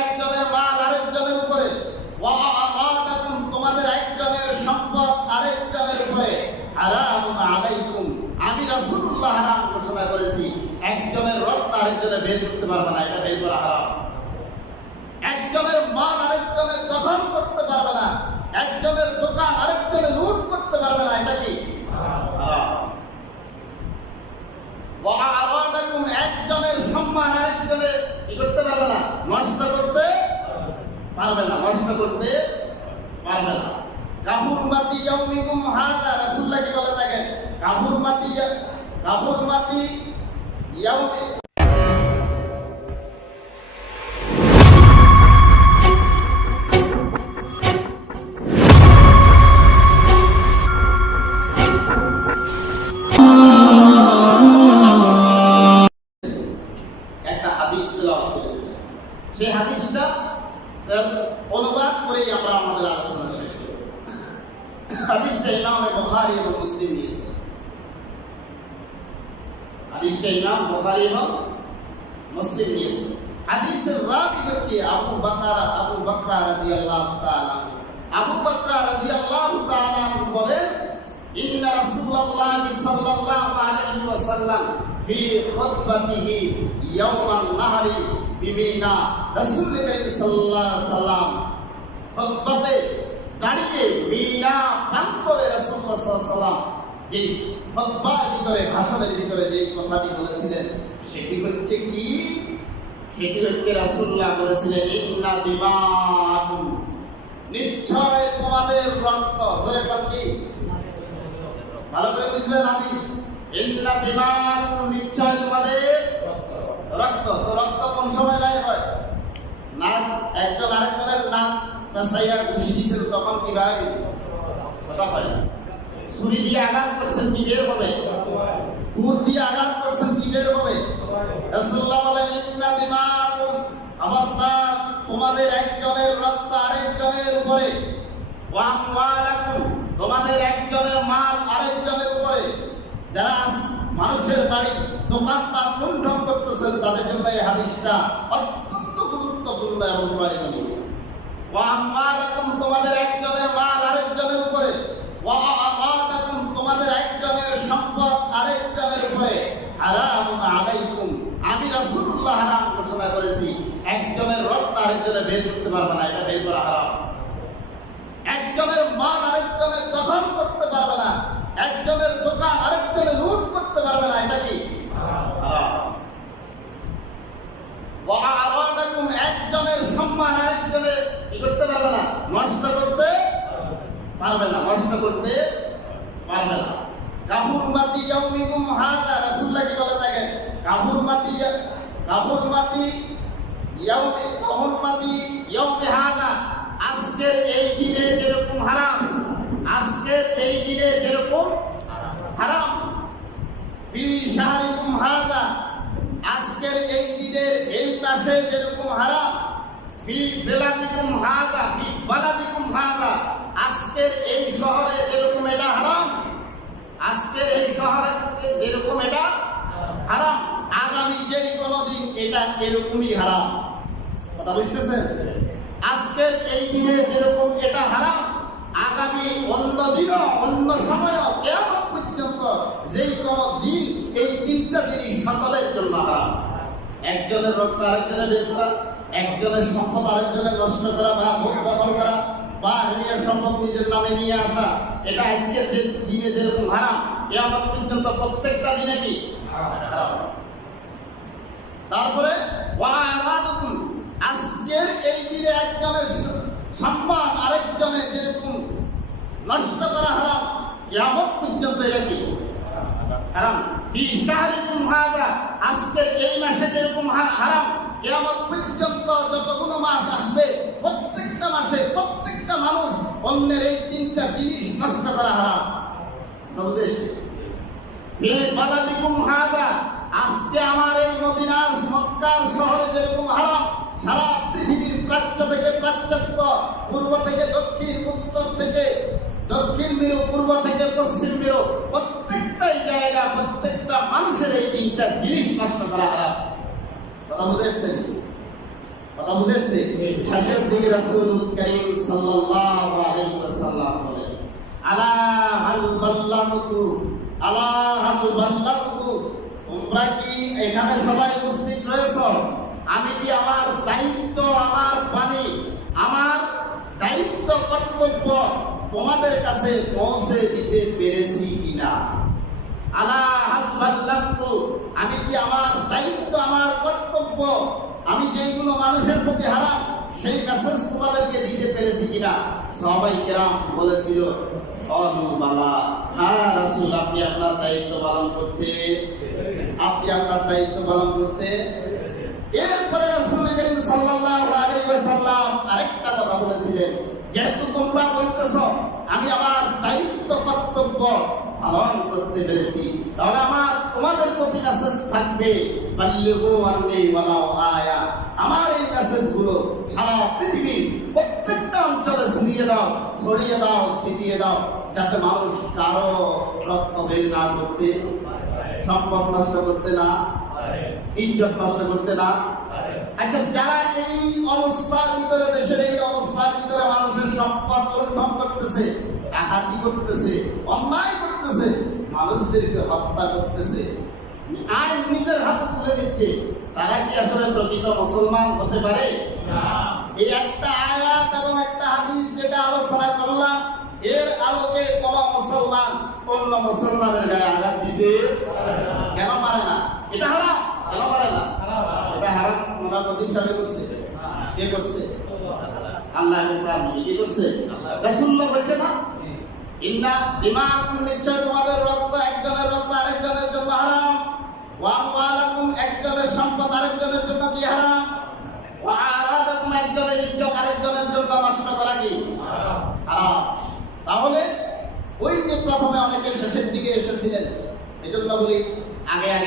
একজনের মাল আরেকজনের উপরে। তোমাদের একজনের সম্পদ আরেকজনের উপরে। হারামুন আলাইকুম। আমি রাসূলুল্লাহ হারাম ঘোষণা করেছি। একজনের রক্ত আরেকজনে বের করতে পারবে না, এটা বের একজনের মাল আরেকজনের দখল করতে পারবে না। একজনের দোকান আরেকজনে লুট করতে পারবে না, এটা কি হারাম ওয়াআরাদাকুম একজনের সম্মান আরেকজনের কি করতে পারবে না নষ্ট করতে পারবে না নষ্ট করতে পারবে না। কাহুরমাতি ইয়াউমিকুম হাযা রাসূলুল্লাহ কি বলে থাকেন কাহুরমাতি কাহুর মাতি একটা হাদিসটা ইমাম বুখারী এবং মুসলিম নিয়েছে হাদিসটা ইমাম বুখারী এবং মুসলিম নিয়েছে হাদিসের রাবি হচ্ছে আবু বাকার, আবু বকরা রাদিয়াল্লাহু তাআলা আবু বকরা রাদিয়াল্লাহু তাআলা বলেন, ইন্না রাসূলুল্লাহ সাল্লাল্লাহু আলাইহি ওয়াসাল্লাম ফি খুতবাতিহি ইয়াওমান নাহরি বিমিনা রাসূল সাল্লাল্লাহু আলাইহি সাল্লাম খুতবাতে দাঁড়িয়ে মিনা সাল্লাম যে খুতবার ভিতরে, ভাষণের ভিতরে যে কথাটি বলেছিলেন, সেটি হচ্ছে কি? সেটি হচ্ছে রাসূলুল্লাহ বলেছিলেন, ইন্না দিমাকুম নিশ্চয় তোমাদের রক্ত ধরে পান ভালো করে বুঝবেন হাদিস। ইন্না দিমাকুম নিশ্চয় তোমাদের রক্ত। তো রক্ত কোন সময় বাইর হয়? নাক, একজন আরেকজনের নাক, পেশাইয়া, ঘুষি দিয়েছিল তখন কি বাইর কথা হয় ছুরি দিয়ে আঘাত করছেন কি বের হবে? কুদ দিয়ে আঘাত করছেন কি বের হবে? রাসূলুল্লাহ বলেন, ইন্না দিমাকুম খবরদার তোমাদের একজনের রক্ত আরেকজনের উপরে। ওয়া আমওয়ালাকুম তোমাদের একজনের মাল আরেকজনের উপরে। যারা মানুষের বাড়ি দোকানপাট লুণ্ঠন করতেছেন, তাদের জন্য এই হাদিসটা অত্যন্ত গুরুত্বপূর্ণ এবং প্রয়োজনীয়। ওয়া আমওয়ালাকুম তোমাদের একজনের মাল আরেকজনের উপরে। ওয়া সম্পদ আরেকজনের উপরে হারামুন আলাইকুম। আমি রাসূলুল্লাহ হারাম ঘোষণা করেছি, একজনের রক্ত আরেকজনে বের করতে পারবে না, এটা বের করা হারাম। একজনের মাল আরেকজনের দখল করতে পারবে না, একজনের দোকান আরেকজনে লুট করতে পারবে না, এটা কি? একজনের সম্মান আরেকজনের কি করতে পারবে না, নষ্ট করতে পারবে না, নষ্ট করতে পারবে না। ইয়াউমিকুম হাযা রাসূলুল্লাহ কি বলে থাকেন কাহুরমাতি কাহুরমাতি ইয়াউমি কাহুরমাতি ইয়াউমি হাযা আজকের এই দিনে যেরকম হারাম, আজকের এই দিনে যেরকম হারাম, ফি শাহরিকুম হাযা আজকের এই দিনের এই মাসে যেরকম হারাম, ফি বেলাদিকুম হাযা ফি বালাদিকুম হাযা আজকের এই শহরে যেরকম এটা হারাম আজকের এই শহরে যেরকম এটা হারাম আগামী যেই কোনো দিন এটা এরকমই হারাম। কথা বুঝতেছেন? আজকের এই দিনে যেরকম এটা হারাম, আগামী অন্য দিনও, অন্য সময় কেমন পর্যন্ত যেই কোনো দিন, এই তিনটা জিনিস সকলের জন্য হারাম। একজনের রক্ত আরেকজনের বের করা, একজনের সম্পদ আরেকজনের নষ্ট করা বা ভোগ দখল করা, বা হেমিয়া সম্পদ নিজের নামে নিয়ে আসা, এটা আজকের যে দিনে যেরকম হারাম কেমন পর্যন্ত প্রত্যেকটা দিনে কি? তারপরে আজকের এই দিনে একজনের সম্মান আরেকজনের যেরকম নষ্ট করা হারাম, কিয়ামত পর্যন্ত এটা কি হারাম। ফি শাহরিকুম হাযা আজকের এই মাসে যেরকম হারাম, কিয়ামত পর্যন্ত যতগুলো মাস আসবে, প্রত্যেকটা মাসে প্রত্যেকটা মানুষ অন্যের এই তিনটা জিনিস নষ্ট করা হারাম। বুঝেছি? আজকে আমার মক্কার শহরে যেরকম হারাম, সারা পৃথিবীর প্রাচ্য থেকে প্রাচ্যত্ব পূর্ব থেকে দক্ষিণ, উত্তর থেকে দক্ষিণ মেরু পূর্ব থেকে পশ্চিম মেরু প্রত্যেকটাই জায়গা, প্রত্যেকটা মানুষের এই তিনটা জিনিস নষ্ট করা হারাম। কথা বুঝে এসছে কথা বুঝে এসছে শেষের দিকে রাসূল কারীম সাল্লাল্লাহু আলাইহি ওয়াসাল্লাম বলেন, আলা হাল বাল্লাগতু আলা হাল বাল্লাগতু তোমরা কি এখানে সবাই উপস্থিত রয়েছো? আমি কি আমার দায়িত্ব, আমার বাণী, আমার দায়িত্ব কর্তব্য তোমাদের কাছে পৌঁছে দিতে পেরেছি কিনা? আলা হাল বাল্লাগতু আমি কি আমার দায়িত্ব, আমার কর্তব্য, আমি যেইগুলো মানুষের প্রতি হারাম, সেই মেসেজ তোমাদেরকে দিতে পেরেছি কিনা? সবাই কেরাম বলেছিল অনুবালা হ্যাঁ রাসূল, আপনি আপনার দায়িত্ব পালন করতে আপনি আপনার দায়িত্ব পালন করতে এরপরে রাসূল করিম সাল্লাল্লাহু আলাইহি ওয়াসাল্লাম আরেকটা কথা বলেছিলেন, যেহেতু তোমরা বলতেছো, আমি আমার দায়িত্ব, কর্তব্য পালন করতে পেরেছি, তাহলে আমার, তোমাদের প্রতি মেসেজ থাকবে, বাল্লিগু আন্নি ওয়ালাউ আয়া। আমার এই মেসেজগুলো সারা পৃথিবীর প্রত্যেকটা অঞ্চলে ছড়িয়ে দাও ছড়িয়ে দাও, ছিটিয়ে দাও, যাতে মানুষ কারও রক্ত বের না করতে সম্পদ নষ্ট করতে না। ইজ্জত নষ্ট করতে না। আচ্ছা যারা এই অবস্থার ভিতরে দেশের এই অবস্থার ভিতরে মানুষের সম্পদ লুণ্ঠন করতেছে ডাকাতি করতেছে অন্যায় করতেছে মানুষদেরকে হত্যা করতেছে আইন নিজের হাতে তুলে দিচ্ছে তারা কি আসলে প্রকৃত মুসলমান হতে পারে? এই একটা আয়াত এবং একটা হাদিস যেটা আলোচনা করলাম এর আলোকে অন্য মুসলমানের গায়ে আঘাত দিতে কেন পারে না? এটা হারাম। কেন পারে না? এটা হারাম। মোলা প্রদীপ সাহেব করছে। কে করছে? আল্লাহ তার নবী। কি করছে? রাসূলুল্লাহ বলছে না? ইন্না দিমাকুম নিশ্চয় তোমাদের রক্ত একজনের রক্ত আরেকজনের জন্য হারাম। ওয়া আমওয়ালাকুম একজনের সম্পদ আরেকজনের জন্য কি হারাম? ওয়া আরাদাকুম একজনের ইজ্জত আরেকজনের জন্য নষ্ট করা কি? হারাম। তাহলে ওই যে প্রথমে অনেকে শেষের দিকে এসেছিলেন এজন্য বলি আগে আগে